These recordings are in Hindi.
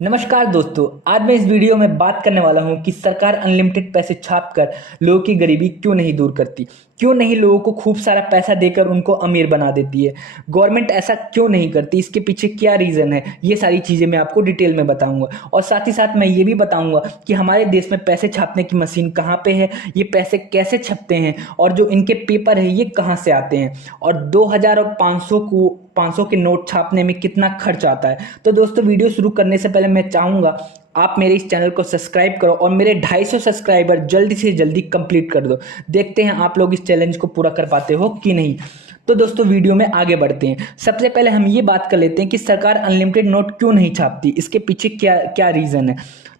नमस्कार दोस्तों। आज मैं इस वीडियो में बात करने वाला हूं कि सरकार अनलिमिटेड पैसे छापकर लोगों की गरीबी क्यों नहीं दूर करती, क्यों नहीं लोगों को खूब सारा पैसा देकर उनको अमीर बना देती है। गवर्नमेंट ऐसा क्यों नहीं करती, इसके पीछे क्या रीज़न है, ये सारी चीज़ें मैं आपको डिटेल में बताऊंगा। और साथ ही साथ मैं ये भी बताऊंगा कि हमारे देश में पैसे छापने की मशीन कहाँ पे है, ये पैसे कैसे छपते हैं और जो इनके पेपर है ये कहाँ से आते हैं, और 2000 और 500 के नोट छापने में कितना खर्च आता है। तो दोस्तों, वीडियो शुरू करने से पहले मैं चाहूँगा आप मेरे इस चैनल को सब्सक्राइब करो और मेरे 250 सब्सक्राइबर जल्दी से जल्दी कंप्लीट कर दो। देखते हैं आप लोग इस चैलेंज को पूरा कर पाते हो कि नहीं। तो दोस्तों, वीडियो में आगे बढ़ते हैं। सबसे पहले हम ये बात कर लेते हैं कि सरकार अनलिमिटेड नोट क्यों नहीं छापती, इसके पीछे क्या क्या रीज़न है।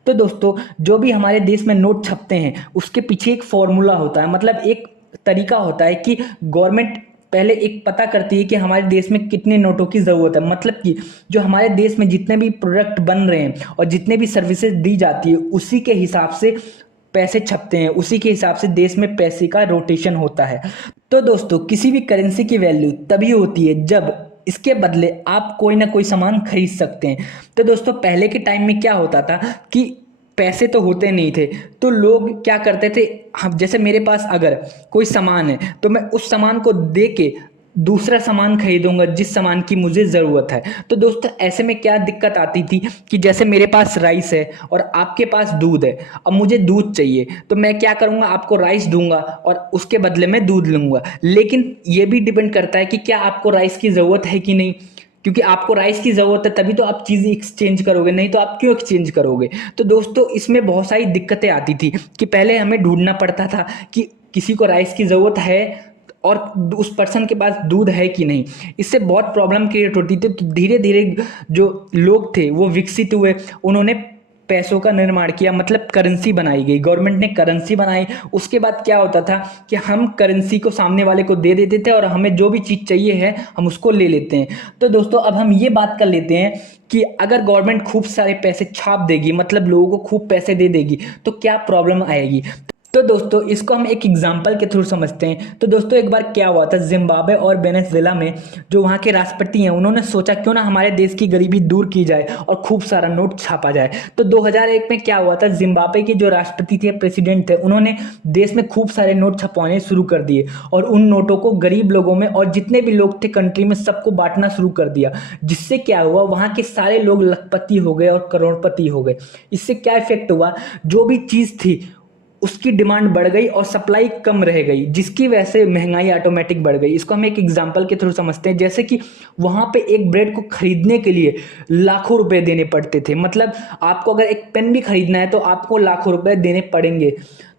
तो दोस्तों, जो भी हमारे देश में नोट छपते हैं उसके पीछे एक फॉर्मूला होता है, मतलब एक तरीका होता है कि गवर्नमेंट पहले एक पता करती है कि हमारे देश में कितने नोटों की ज़रूरत है। मतलब कि जो हमारे देश में जितने भी प्रोडक्ट बन रहे हैं और जितने भी सर्विसेज दी जाती है उसी के हिसाब से पैसे छपते हैं, उसी के हिसाब से देश में पैसे का रोटेशन होता है। तो दोस्तों, किसी भी करेंसी की वैल्यू तभी होती है जब इसके बदले आप कोई ना कोई सामान खरीद सकते हैं। तो दोस्तों, पहले के टाइम में क्या होता था कि पैसे तो होते नहीं थे, तो लोग क्या करते थे, हम जैसे मेरे पास अगर कोई सामान है तो मैं उस सामान को दे के दूसरा सामान खरीदूंगा जिस सामान की मुझे ज़रूरत है। तो दोस्तों, ऐसे में क्या दिक्कत आती थी कि जैसे मेरे पास राइस है और आपके पास दूध है। अब मुझे दूध चाहिए तो मैं क्या करूंगा, आपको राइस दूंगा और उसके बदले में दूध लूंगा। लेकिन ये भी डिपेंड करता है कि क्या आपको राइस की ज़रूरत है कि नहीं, क्योंकि आपको राइस की ज़रूरत है तभी तो आप चीज़ें एक्सचेंज करोगे, नहीं तो आप क्यों एक्सचेंज करोगे। तो दोस्तों, इसमें बहुत सारी दिक्कतें आती थी कि पहले हमें ढूंढना पड़ता था कि किसी को राइस की ज़रूरत है और उस पर्सन के पास दूध है कि नहीं। इससे बहुत प्रॉब्लम क्रिएट होती थी। तो धीरे धीरे जो लोग थे वो विकसित हुए, उन्होंने पैसों का निर्माण किया, मतलब करेंसी बनाई गई, गवर्नमेंट ने करेंसी बनाई। उसके बाद क्या होता था कि हम करेंसी को सामने वाले को दे देते थे और हमें जो भी चीज़ चाहिए है हम उसको ले लेते हैं। तो दोस्तों, अब हम ये बात कर लेते हैं कि अगर गवर्नमेंट खूब सारे पैसे छाप देगी, मतलब लोगों को खूब पैसे दे देगी, तो क्या प्रॉब्लम आएगी। तो दोस्तों, इसको हम एक एग्जाम्पल के थ्रू समझते हैं। तो दोस्तों, एक बार क्या हुआ था, जिम्बाब्वे और वेनेजुएला में जो वहाँ के राष्ट्रपति हैं उन्होंने सोचा क्यों ना हमारे देश की गरीबी दूर की जाए और खूब सारा नोट छापा जाए। तो 2001 में क्या हुआ था, जिम्बाब्वे के जो राष्ट्रपति थे, प्रेसिडेंट थे, उन्होंने देश में खूब सारे नोट छपवाने शुरू कर दिए और उन नोटों को गरीब लोगों में और जितने भी लोग थे कंट्री में सबको बांटना शुरू कर दिया। जिससे क्या हुआ, वहाँ के सारे लोग लखपति हो गए और करोड़पति हो गए। इससे क्या इफेक्ट हुआ, जो भी चीज़ थी उसकी डिमांड बढ़ गई और सप्लाई कम रह गई, जिसकी वजह से महंगाई ऑटोमेटिक बढ़ गई। इसको हम एक एग्जांपल के थ्रू समझते हैं। जैसे कि वहां पे एक ब्रेड को खरीदने के लिए लाखों रुपए देने पड़ते थे, मतलब आपको अगर एक पेन भी खरीदना है तो आपको लाखों रुपए देने पड़ेंगे।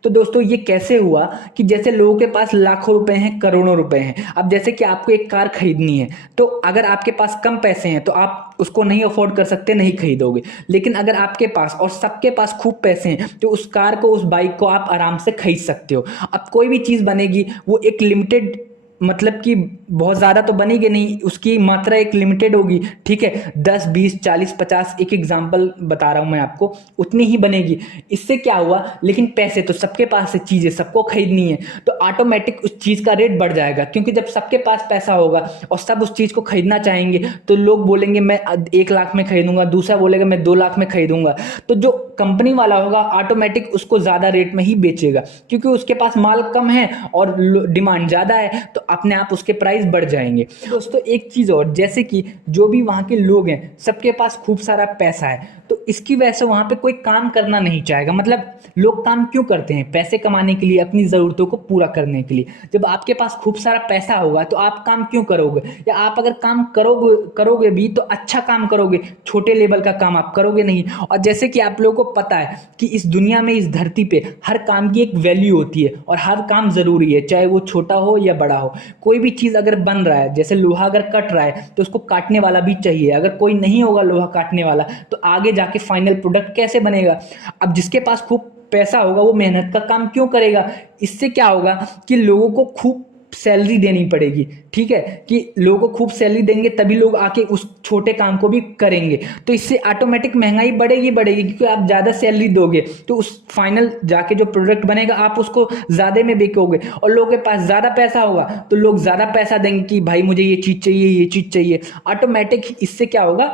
तो दोस्तों, ये कैसे हुआ कि जैसे लोगों के पास लाखों रुपए हैं, करोड़ों रुपए हैं। अब जैसे कि आपको एक कार खरीदनी है, तो अगर आपके पास कम पैसे हैं तो आप उसको नहीं अफोर्ड कर सकते, नहीं खरीदोगे। लेकिन अगर आपके पास और सबके पास खूब पैसे हैं तो उस कार को, उस बाइक को आप आराम से खरीद सकते हो। अब कोई भी चीज़ बनेगी वो एक लिमिटेड, मतलब कि बहुत ज़्यादा तो बनेगी नहीं, उसकी मात्रा एक लिमिटेड होगी, ठीक है। 10, 20, 40, 50, एक एग्जांपल बता रहा हूँ मैं आपको, उतनी ही बनेगी। इससे क्या हुआ, लेकिन पैसे तो सबके पास है, चीज़ें सबको खरीदनी है, तो ऑटोमेटिक उस चीज़ का रेट बढ़ जाएगा। क्योंकि जब सबके पास पैसा होगा और सब उस चीज़ को खरीदना चाहेंगे तो लोग बोलेंगे मैं 1 लाख में खरीदूंगा, दूसरा बोलेगा मैं 2 लाख में खरीदूंगा। तो जो कंपनी वाला होगा ऑटोमेटिक उसको ज़्यादा रेट में ही बेचेगा, क्योंकि उसके पास माल कम है और डिमांड ज़्यादा है, तो अपने आप उसके प्राइस बढ़ जाएंगे। दोस्तों, एक चीज़ और, जैसे कि जो भी वहाँ के लोग हैं सबके पास खूब सारा पैसा है, तो इसकी वजह से वहाँ पे कोई काम करना नहीं चाहेगा। मतलब लोग काम क्यों करते हैं, पैसे कमाने के लिए, अपनी ज़रूरतों को पूरा करने के लिए। जब आपके पास खूब सारा पैसा होगा तो आप काम क्यों करोगे, या आप अगर काम करोगे करोगे भी तो अच्छा काम करोगे, छोटे लेवल का काम आप करोगे नहीं। और जैसे कि आप लोगों को पता है कि इस दुनिया में, इस धरती पे हर काम की एक वैल्यू होती है और हर काम ज़रूरी है, चाहे वो छोटा हो या बड़ा हो। कोई भी चीज़ अगर बन रहा है, जैसे लोहा अगर कट रहा है तो उसको काटने वाला भी चाहिए। अगर कोई नहीं होगा लोहा काटने वाला तो आगे जाके फाइनल प्रोडक्ट कैसे बनेगा। अब जिसके पास खूब पैसा होगा वो मेहनत का काम क्यों करेगा। इससे क्या होगा कि लोगों को खूब सैलरी देनी पड़ेगी, ठीक है, कि लोगों को खूब सैलरी देंगे तभी लोग आके उस छोटे काम को भी करेंगे। तो इससे ऑटोमेटिक महंगाई बढ़ेगी बढ़ेगी, क्योंकि आप ज़्यादा सैलरी दोगे तो उस फाइनल जाके जो प्रोडक्ट बनेगा आप उसको ज़्यादा में बेचोगे, और लोगों के पास ज़्यादा पैसा होगा तो लोग ज़्यादा पैसा देंगे कि भाई मुझे ये चीज़ चाहिए, ये चीज़ चाहिए। ऑटोमेटिक इससे क्या होगा,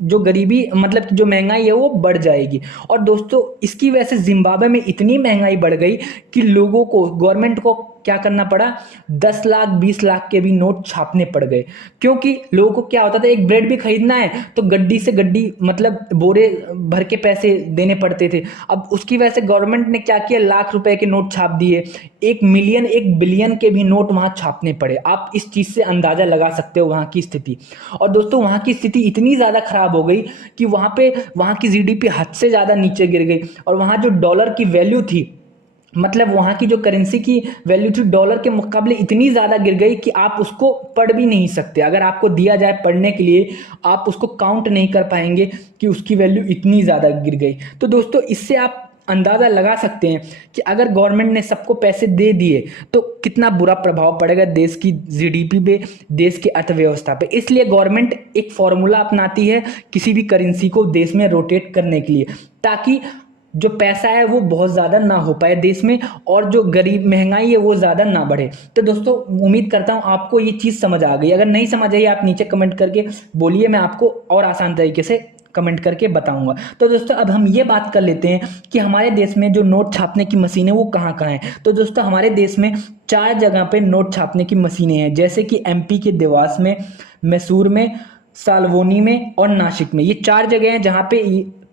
जो गरीबी मतलब कि जो महंगाई है वो बढ़ जाएगी। और दोस्तों इसकी वजह से जिम्बाब्वे में इतनी महंगाई बढ़ गई कि लोगों को, गवर्नमेंट को क्या करना पड़ा, 10 लाख 20 लाख के भी नोट छापने पड़ गए। क्योंकि लोगों को क्या होता था, एक ब्रेड भी खरीदना है तो गड्डी से गड्डी मतलब बोरे भर के पैसे देने पड़ते थे। अब उसकी वजह से गवर्नमेंट ने क्या किया, लाख रुपए के नोट छाप दिए, 1 मिलियन 1 बिलियन के भी नोट वहां छापने पड़े। आप इस चीज से अंदाजा लगा सकते हो वहां की स्थिति। और दोस्तों वहां की स्थिति इतनी ज्यादा खराब हो गई कि वहां की जीडीपी हद से ज्यादा नीचे गिर गई। और वहां जो डॉलर की वैल्यू थी, मतलब वहां की जो करेंसी की वैल्यू थी डॉलर के मुकाबले इतनी ज्यादा गिर गई कि आप उसको पढ़ भी नहीं सकते। अगर आपको दिया जाए पढ़ने के लिए, आप उसको काउंट नहीं कर पाएंगे कि उसकी वैल्यू इतनी ज्यादा गिर गई। तो दोस्तों इससे आप अंदाजा लगा सकते हैं कि अगर गवर्नमेंट ने सबको पैसे दे दिए तो कितना बुरा प्रभाव पड़ेगा देश की जीडीपी पे, देश की अर्थव्यवस्था पे। इसलिए गवर्नमेंट एक फॉर्मूला अपनाती है किसी भी करेंसी को देश में रोटेट करने के लिए, ताकि जो पैसा है वो बहुत ज़्यादा ना हो पाए देश में, और जो गरीब महंगाई है वो ज़्यादा ना बढ़े। तो दोस्तों उम्मीद करता हूँ आपको ये चीज़ समझ आ गई। अगर नहीं समझ आई आप नीचे कमेंट करके बोलिए, मैं आपको और आसान तरीके से कमेंट करके बताऊंगा। तो दोस्तों अब हम ये बात कर लेते हैं कि हमारे देश में जो नोट छापने की मशीनें वो कहाँ कहाँ हैं। तो दोस्तों हमारे देश में 4 जगह पे नोट छापने की मशीनें हैं, जैसे कि एमपी के देवास में, मैसूर में, सालवोनी में और नासिक में। ये 4 जगह हैं जहाँ पे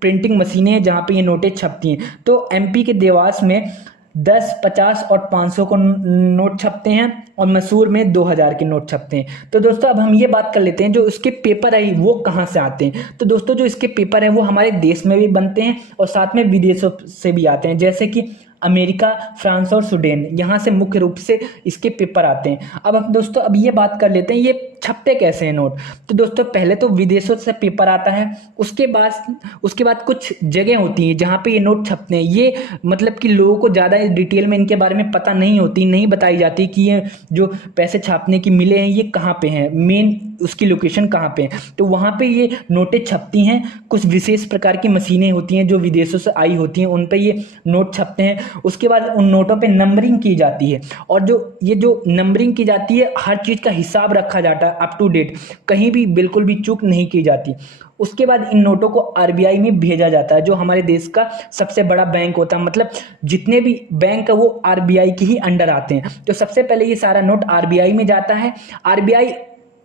प्रिंटिंग मशीनें हैं, जहाँ पे ये नोटें छपती हैं। तो एमपी के देवास में 10, 50 और 500 को नोट छपते हैं, और मैसूर में 2000 के नोट छपते हैं। तो दोस्तों अब हम ये बात कर लेते हैं जो इसके पेपर है वो कहाँ से आते हैं। तो दोस्तों जो इसके पेपर है वो हमारे देश में भी बनते हैं और साथ में विदेशों से भी आते हैं, जैसे कि अमेरिका, फ्रांस और स्वीडन, यहाँ से मुख्य रूप से इसके पेपर आते हैं। अब हम दोस्तों अब ये बात कर लेते हैं ये छपते कैसे हैं नोट। तो दोस्तों पहले तो विदेशों से पेपर आता है, उसके बाद कुछ जगह होती हैं जहाँ पे ये नोट छपते हैं। ये मतलब कि लोगों को ज़्यादा डिटेल में इनके बारे में पता नहीं होती, नहीं बताई जाती कि ये जो पैसे छापने की मिले हैं ये कहाँ पे हैं, मेन उसकी लोकेशन कहाँ पे है। तो वहाँ पे ये नोटें छपती हैं। कुछ विशेष प्रकार की मशीनें होती हैं जो विदेशों से आई होती हैं, उन पे ये नोट छपते हैं। उसके बाद उन नोटों पे नंबरिंग की जाती है, और जो नंबरिंग की जाती है हर चीज़ का हिसाब रखा जाता है अप टू डेट, कहीं भी बिल्कुल भी चूक नहीं की जाती। उसके बाद इन नोटों को आरबीआई में भेजा जाता है, जो हमारे देश का सबसे बड़ा बैंक होता है। मतलब जितने भी बैंक है वो आरबीआई के ही अंडर आते हैं। तो सबसे पहले ये सारा नोट आरबीआई में जाता है। आरबीआई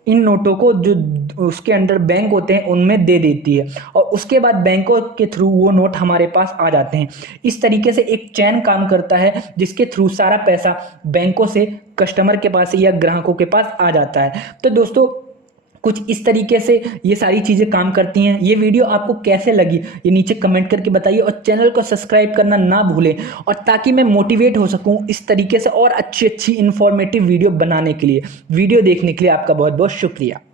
इन नोटों को जो उसके अंडर बैंक होते हैं उनमें दे देती है, और उसके बाद बैंकों के थ्रू वो नोट हमारे पास आ जाते हैं। इस तरीके से एक चैन काम करता है जिसके थ्रू सारा पैसा बैंकों से कस्टमर के पास या ग्राहकों के पास आ जाता है। तो दोस्तों कुछ इस तरीके से ये सारी चीज़ें काम करती हैं। ये वीडियो आपको कैसे लगी ये नीचे कमेंट करके बताइए, और चैनल को सब्सक्राइब करना ना भूलें, और ताकि मैं मोटिवेट हो सकूं इस तरीके से और अच्छी अच्छी इन्फॉर्मेटिव वीडियो बनाने के लिए। वीडियो देखने के लिए आपका बहुत बहुत शुक्रिया।